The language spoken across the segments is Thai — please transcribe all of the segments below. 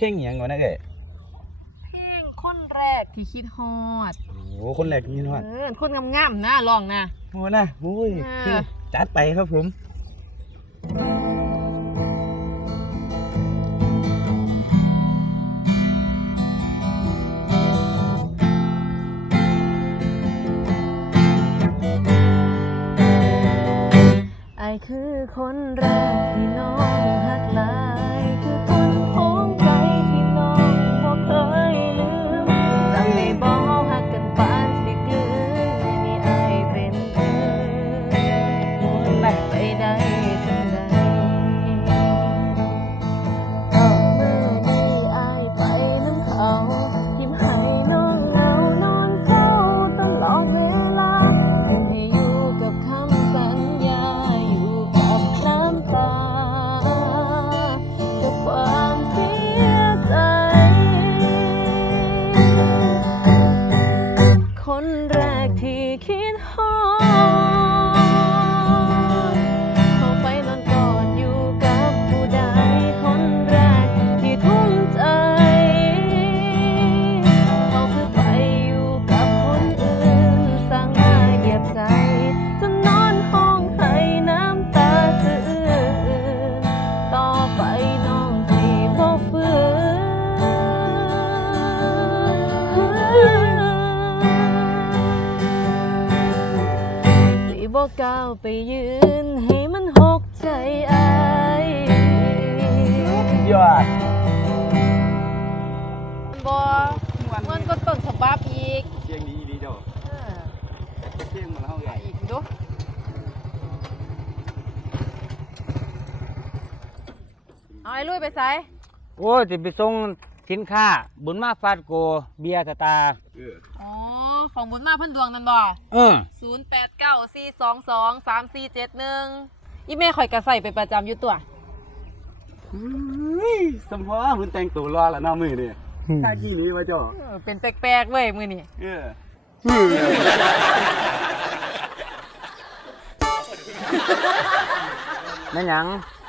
ลงอหย่างก่อนนะเพลงคนแรกที่คิดฮอดโอ้คนแรกที่คิดฮอดคนงามๆนะลองนะโอ้นะโอ้ยจัดไปครับผมไอคือคนแรกที่น้องหักหลายคือคนของใจที่น้องบ่เคยลืมจำได้บ่หักกันปานสิกลืนมีไอเป็นเพื่อนไปได้จังใดเมื่อนี้ไอไปน้ำเขาทิ่มให้น้องเหงานอนเศร้าตลอดเวลาให้อยู่กับคำสัญญาอยู่กับน้ำตากับความเสียใจคนแรกที่คิดฮอดเขาไปนอนกอดอยู่กับผู้ใดคนแรกที่ทุ่มใจเขาคือไปอยู่กับคนอื่นสร้างมาเหยียบใจจนนอนห้องให้น้ำตาซื่นต่อไปน้องสิบ่ฟื้นสิบ่ก้าวไปยืนให้มันหกใจอายยอดบ่มันก็ต้นฉบับอีกเสียงดีดีเจ้าเสียงมันเฮาใหญ่อีกดูเอาไอ้ลุยไปใส่โอ้ยจะไปส่งสินค้าบุญมาฟาดโกเบียร์สตาร์อ๋อของบุญมาพันดวงนั่นบ่0894223471อีเม่ข่อยก็ใส่ไปประจำอยู่ตัวสมพอมันแต่งตัวรอแล้วเนาะมื้อนี้ถ้ายี่นี้ว่าเจ้าเป็นแปลกๆเว้ยมื้อนี้แม่หยัง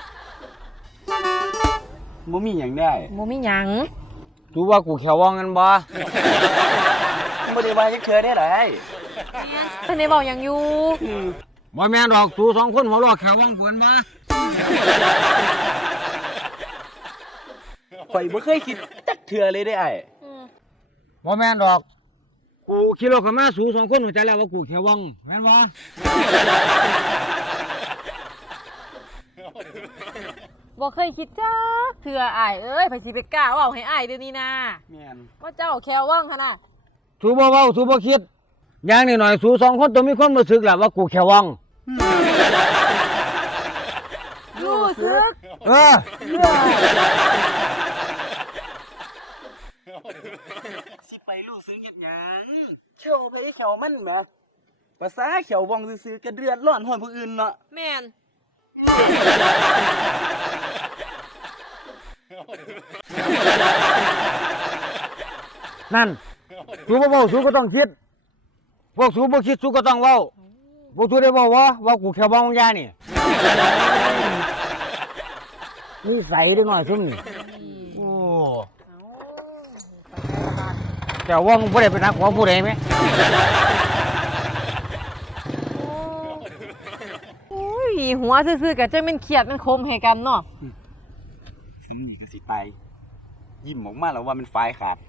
บ่มีหยังได้บ่มีหยังรู้ว่ากูแขวว่องกันบ่บ่ได้ว่าจักเทื่อได้หลายท่านได้บอกหยังอยู่บ่แม่นดอกตูสองคนหัวเราะแขวว่องกูกันบ่ข่อยบ่เคยคิดจักเทื่อเลยได้อ้ายบ่แม่นดอกกูขี่รถเข้ามาสู่สองคนหัวใจแล้วว่ากูแขวว่องแม่นบ่บ่เคยคิดจักเทื่ออ้ายเอ้ยไผสิไปกล้าเว้าให้อ้ายเดี๋ยวนี้นะแม่นว่าเจ้าแควว่างหั่นน่ะสูบ่เว้าสูบ่คิดอย่างนิดหน่อยสูสองคนต้องมีความรู้สึกล่ะว่ากูแขวว่องรู้สึกสิไปรู้สึกเฮ็ดหยังเขียวไปเขียวมันแหมภาษาเขียวว่องซื่อๆก็เดือดร้อนฮ้อนผู้อื่นเนาะแม่นนั่นสูบ่เว้าสูก็ต้องคิดพวกสูบ่คิดสูก็ต้องเว้าพวกสูได้เว้าว่ากูแขวว่องยานี่นิสัยเด็กน้อยซุ่มนี่โอ้แขวว่องบ่ได้เป็นนักหัวผู้ใดมั้ยโอ้ยหัวซื่อๆก็จังแม่นเครียดมันคมให้กันเนาะนี่ก็สิไปยิ้มออกมาแล้วว่ามันฝ่ายขาด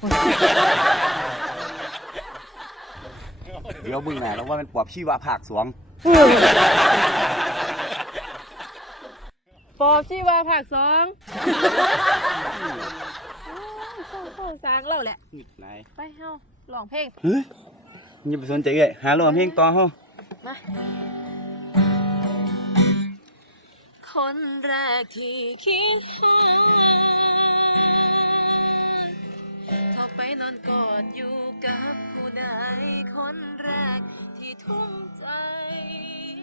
เดี๋ยวบึ้งหน้าแล้วว่ามันปอบชีวะภาคสวงปอบชีวาภาค2สร้างเราแหละไปเฮาร้องเพลงอย่าไปสนใจเลยหาร้องเพลงต่อเฮามาคนแรกที่คิดหาเขาไปนอนกอดอยู่กับผู้ใดคนแรกที่ทุ่มใจ